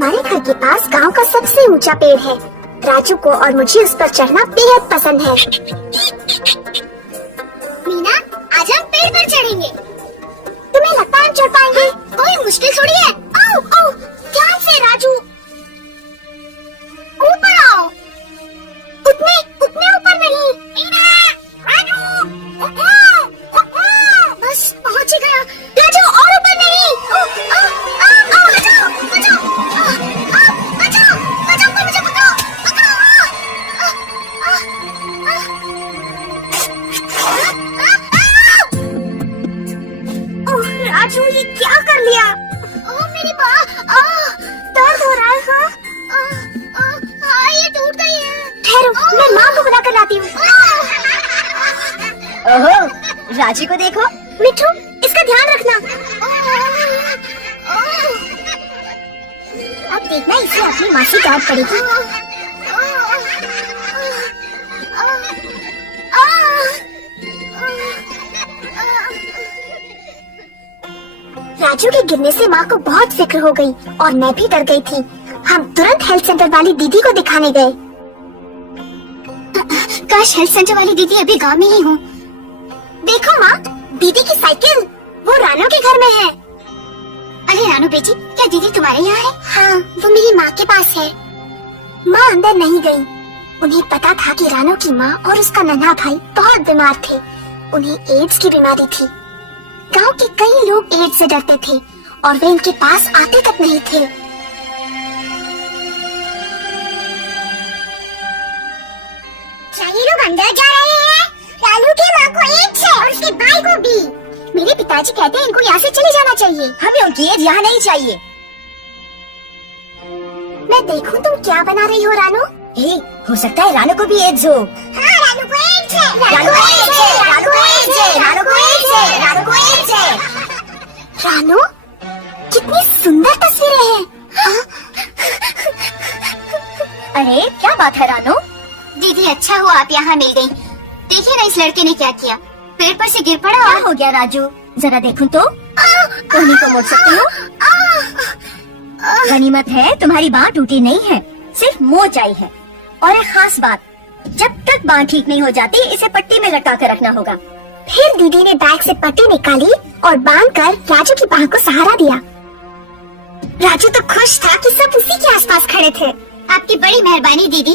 हमारे घर के पास गांव का सबसे ऊंचा पेड़ है। राजू को और मुझे उस पर चढ़ना बेहद पसंद है। मीना, आज हम पेड़ पर चढ़ेंगे। तुम्हें लगता है हम चढ़ पाएंगे? कोई मुश्किल थोड़ी है। आओ, आओ, ध्यान से राजू। ऊपर आओ। उतने ऊपर नहीं। मीना, राजू, बस पहुंच ही गया। राजू, और ऊपर नहीं। राजू, ये क्या कर लिया? मेरी दर्द हो रहा है। हाँ, ये टूट गई है। ठहरो, मैं माँ को बुला कर लाती हूँ। ओहो, राजू को देखो। मिठू, इसका ध्यान रखना। अब देखना, इसे अपनी माँ से डांट पड़ेगी। राजू के गिरने से माँ को बहुत फिक्र हो गई और मैं भी डर गई थी। हम तुरंत हेल्थ सेंटर वाली दीदी को दिखाने गए। काश हेल्थ सेंटर वाली दीदी अभी गांव में ही हो। देखो माँ, दीदी की साइकिल, वो रानू के घर में है। अरे रानू बेटी, क्या दीदी तुम्हारे यहाँ है? हाँ, वो मेरी माँ के पास है। माँ अंदर नहीं गई। उन्हें पता था कि रानू की माँ और उसका नन्हा भाई बहुत बीमार थे। उन्हें एड्स की बीमारी थी। गांव के कई लोग एड्स से डरते थे और वे इनके पास आते तक नहीं थे। क्या ये लोग अंदर जा रहे हैं? रानू की माँ को एड्स है और उसके भाई को भी। मेरे पिताजी कहते हैं इनको यहाँ से चले जाना चाहिए। हमें उनकी एज यहाँ नहीं चाहिए। मैं देखूं तुम क्या बना रही हो रानू? हो सकता है रानू को भी एड्स हो। हाँ, रानू को एड्स है। रानू को एड्स है, रानू को एड्स है, रानू को एड्स है, रानू को एड्स है। रानू, कितनी सुंदर तस्वीरें हैं। अरे क्या बात है रानू? दीदी, अच्छा हुआ आप यहाँ मिल गयी। देखिए ना इस लड़के ने क्या किया, पेड़ पर से गिर पड़ा। क्या हो गया राजू? जरा देखूं तो। उन्हीं को मोड़ सकती हूँ। गनीमत है तुम्हारी बाँह टूटी नहीं है, सिर्फ मोच आई है। और एक खास बात, जब तक बाँह ठीक नहीं हो जाती इसे पट्टी में लटका कर रखना होगा। फिर दीदी ने बैग से पट्टी निकाली और बांधकर राजू की बाँह को सहारा दिया। राजू तो खुश था कि सब उसी के आसपास खड़े थे। आपकी बड़ी मेहरबानी दीदी।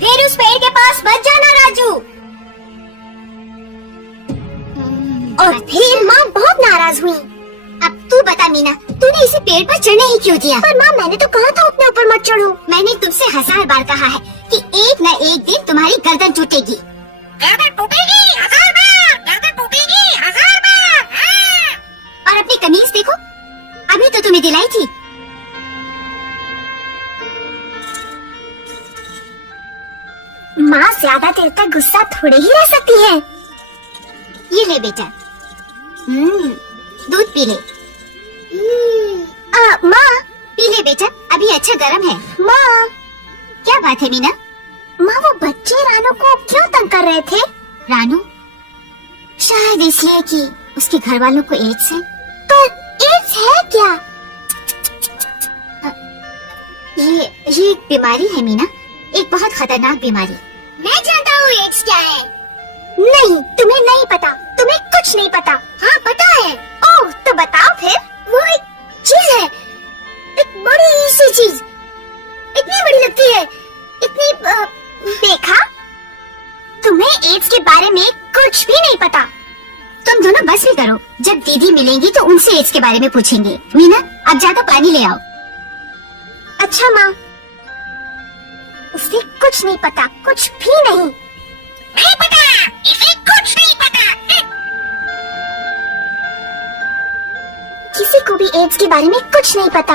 फिर उस पेड़ के पास मत जाना राजू। और फिर माँ बहुत नाराज हुई। अब तू बता मीना, तूने इसे पेड़ पर चढ़ने ही क्यों दिया? पर माँ, मैंने तो कहा था अपने ऊपर मत चढ़ो। मैंने तुमसे 1000 बार कहा है कि एक न एक दिन तुम्हारी गर्दन टूटेगी। गर्दन टूटेगी 1000 बार, गर्दन टूटेगी 1000 बार। और अपनी कमीज देखो, अभी तो तुम्हें दिलाई थी। माँ ज्यादा देर तक गुस्सा थोड़े ही रह सकती है। ये ले बेटा, दूध पी ले। माँ, पी ले बेटा, अभी अच्छा गर्म है। माँ, क्या बात है मीना? माँ, वो बच्चे रानू को क्यों तंग कर रहे थे? रानू, शायद इसलिए कि उसके घर वालों को एड्स है। पर एड्स है क्या? ये एक बीमारी है मीना, एक बहुत खतरनाक बीमारी। मैं जानता हूँ एड्स क्या है। नहीं, तुम्हें नहीं पता, तुम्हें कुछ नहीं पता। हाँ पता है। ओह, तो बताओ फिर। वो एक चीज है, एक बड़ी सी चीज, इतनी बड़ी लगती है, इतनी देखा, तुम्हें एड्स के बारे में कुछ भी नहीं पता। तुम दोनों बस भी करो, जब दीदी मिलेंगी तो उनसे एड्स के बारे में पूछेंगे। मीना, अब जाकर पानी ले आओ। अच्छा माँ। उसे कुछ नहीं पता, कुछ भी नहीं। नहीं पता, इसे कुछ नहीं पता। किसी को भी एड्स के बारे में कुछ नहीं पता,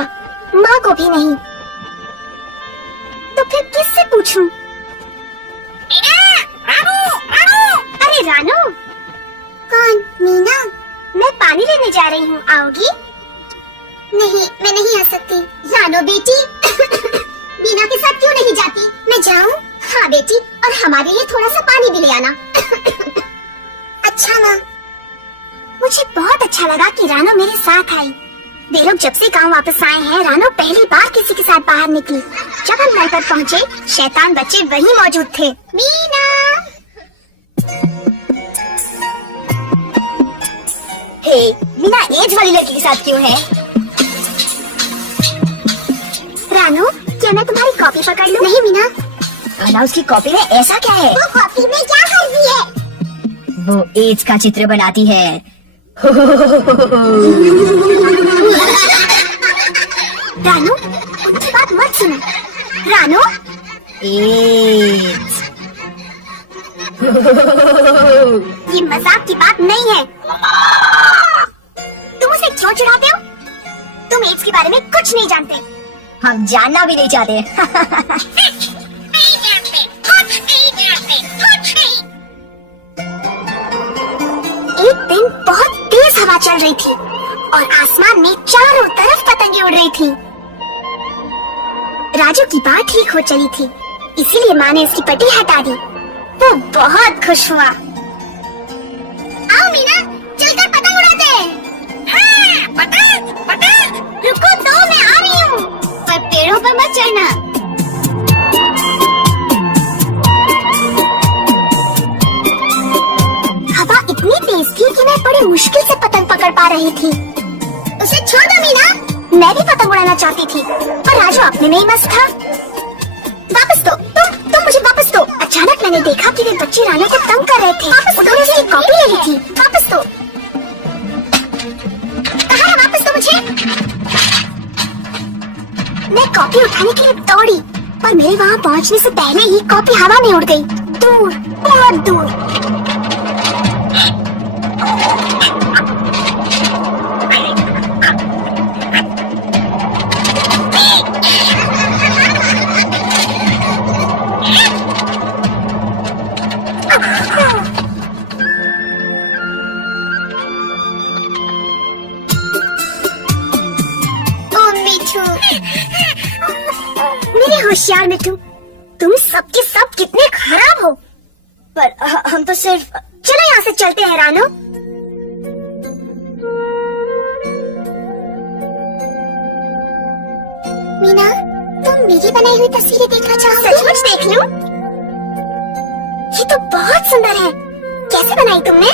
माँ को भी नहीं। तो फिर किससे पूछूं? रानू, रानू। अरे रानू। कौन? मीना। मैं पानी लेने जा रही हूँ, आओगी? नहीं, मैं नहीं आ सकती। रानू बेटी, मीना के साथ क्यों नहीं जाती? मैं जाऊँ? हाँ बेटी, और हमारे लिए थोड़ा सा पानी भी ले आना। अच्छा माँ। मुझे बहुत अच्छा लगा कि रानू मेरे साथ आई। वे लोग जब से गांव वापस आए हैं, रानू पहली बार किसी के साथ साथ बाहर निकली। जब हम नल पर पहुँचे, शैतान बच्चे वहीं मौजूद थे। मीना, हे, मीना एज वाली लड़की के साथ क्यों है? रानू, क्या मैं तुम्हारी कॉपी पकड़ लूं? नहीं मीना। आना, उसकी कॉपी में ऐसा क्या है? वो कॉपी में क्या करती है? वो एड्स का चित्र बनाती है। रानू, उनकी बात मत सुनो। रानू, एड्स। ये मजाक की बात नहीं है। तुम उसे क्यों चिढ़ाते हो? तुम एड्स के बारे में कुछ नहीं जानते। हम जानना भी नहीं चाहते। एक दिन बहुत तेज हवा चल रही थी और आसमान में चारों तरफ पतंगे उड़ रही थी। राजू की बात ठीक हो चली थी, इसीलिए माँ ने उसकी पट्टी हटा दी। वो बहुत खुश हुआ। आओ मीना, चलकर पतंग उड़ाते हैं। हाँ, पतंग, पतंग। रुको तो, मैं आ रही हूँ। पर पेड़ों पर मत चढ़ना। हवा इतनी तेज थी कि मैं बड़ी मुश्किल से पतंग पकड़ पा रही थी। उसे छोड़ दो मीना। मैं भी पतंग उड़ाना चाहती थी, पर राजू अपने में ही मस्त था। वापस दो, तुम मुझे वापस दो। अचानक मैंने देखा कि वे बच्चे रानू को तंग कर रहे थे। उन्होंने उसकी कॉपी ले ली थी। वापस दो। कहा ना वापस दो मुझे। मैं कॉपी उठाने के लिए दौड़ी, पर मेरे वहाँ पहुँचने से पहले ही कॉपी हवा में उड़ गई, दूर, बहुत दूर। मेरे होशियार मिट्टू, तुम सबके सब कितने खराब हो। पर हम तो सिर्फ। चलो यहाँ से चलते हैं रानू। मीना, तुम मेरी बनाई हुई तस्वीरें देखना चाहोगे? सचमुच देख लूं? ये तो बहुत सुंदर है। कैसे बनाई तुमने?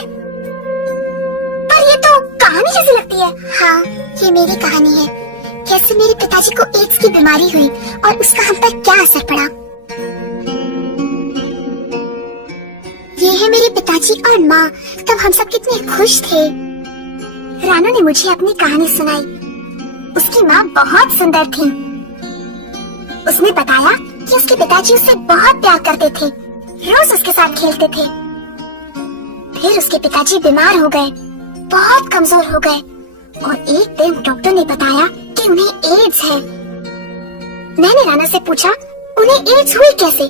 पर ये तो कहानी जैसी लगती है। हाँ, ये मेरी कहानी है। कैसे मेरे पिताजी को एड्स की बीमारी हुई और उसका हम पर क्या असर पड़ा। ये है मेरे पिताजी और माँ, तब हम सब कितने खुश थे। रानू ने मुझे अपनी कहानी सुनाई। उसकी माँ बहुत सुंदर थी। उसने बताया कि उसके पिताजी उससे बहुत प्यार करते थे, रोज उसके साथ खेलते थे। फिर उसके पिताजी बीमार हो गए, बहुत कमजोर हो गए और एक दिन डॉक्टर ने बताया कि उन्हें एड्स है। मैंने राना से पूछा उन्हें एड्स हुई कैसे।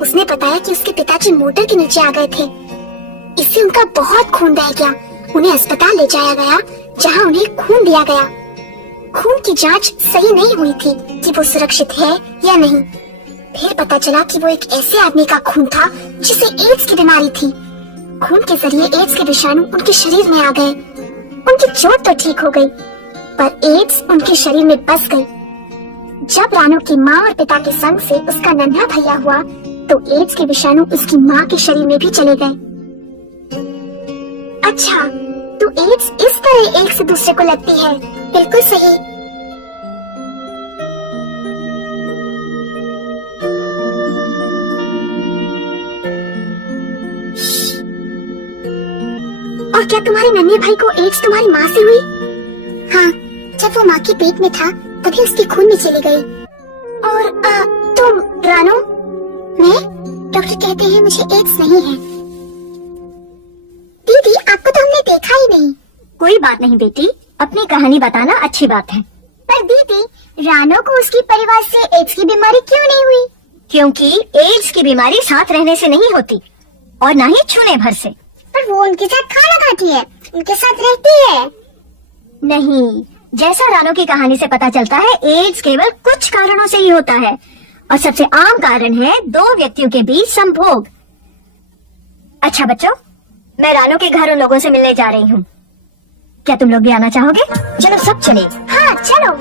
उसने बताया कि उसके पिताजी मोटर के नीचे आ गए थे, इससे उनका बहुत खून बह गया। उन्हें अस्पताल ले जाया गया, जहां उन्हें खून दिया गया। खून की जांच सही नहीं हुई थी कि वो सुरक्षित है या नहीं। फिर पता चला कि वो एक ऐसे आदमी का खून था जिसे एड्स की बीमारी थी। खून के जरिए एड्स के विषाणु उनके शरीर में आ गए। उनकी चोट तो ठीक हो गई, पर एड्स उनके शरीर में बस गई। जब रानू की माँ और पिता के संग से उसका नन्हा भैया हुआ, तो एड्स के विषाणु उसकी माँ के शरीर में भी चले गए। अच्छा, तो एड्स इस तरह एक से दूसरे को लगती है। बिल्कुल सही। और क्या तुम्हारे नन्हे भाई को एड्स तुम्हारी माँ से हुई? हाँ, जब वो माँ के पेट में था तभी उसके खून में चली गई। और तुम रानू? मैं? डॉक्टर कहते हैं मुझे एड्स नहीं है। दीदी, आपको तो हमने देखा ही नहीं। कोई बात नहीं बेटी, अपनी कहानी बताना अच्छी बात है। पर दीदी, रानू को उसके परिवार से एड्स की बीमारी क्यों नहीं हुई? क्योंकि एड्स की बीमारी साथ रहने से नहीं होती और न ही छूने भर से। पर वो उनके साथ खाना खाती है, उनके साथ रहती है। नहीं, जैसा रानू की कहानी से पता चलता है, एड्स केवल कुछ कारणों से ही होता है और सबसे आम कारण है दो व्यक्तियों के बीच संभोग। अच्छा बच्चों, मैं रानू के घर उन लोगों से मिलने जा रही हूँ। क्या तुम लोग भी आना चाहोगे? चलो सब चले। हाँ चलो।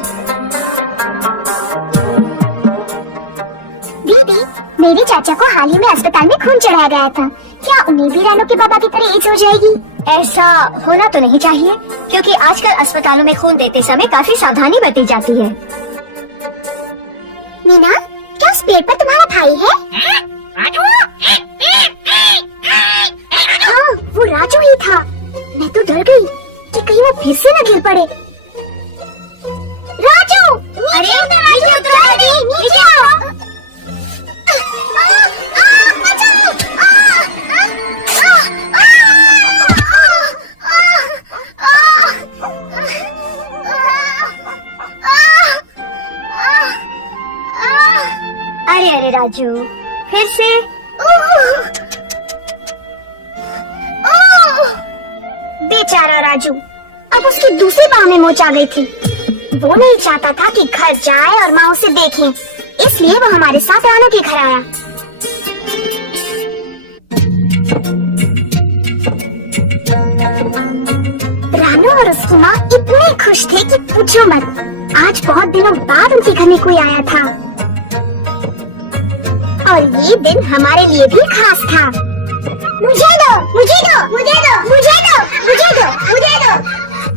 मेरे चाचा को हाल ही में अस्पताल में खून चढ़ाया गया था। क्या उन्हें भी रानू के बाबा की तरह एड्स हो जाएगी? ऐसा होना तो नहीं चाहिए, क्योंकि आजकल अस्पतालों में खून देते समय काफी सावधानी बरती जाती है। मीना, क्या उस पेड़ पर तुम्हारा भाई है? हाँ, वो राजू ही था। मैं तो डर गई कि कहीं वो फिर से न गिर पड़े। राजू! अरे नीचे उतरो, नीचे आओ। बचाओ! अरे अरे राजू, फिर से? बेचारा राजू, अब उसकी दूसरी बाह में मोच आ गई थी। वो नहीं चाहता था कि घर जाए और माँ उसे देखे, इसलिए वो हमारे साथ रानू के घर आया। रानू और उसकी माँ इतने खुश थे कि पूछो मत। आज बहुत दिनों बाद उनके घर में कोई आया था और ये दिन हमारे लिए भी खास था। मुझे दो, मुझे दो, मुझे दो, मुझे दो, मुझे दो, मुझे दो,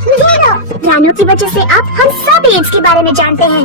मुझे दो। रानू की वजह से अब हम सब एड्स के बारे में जानते हैं।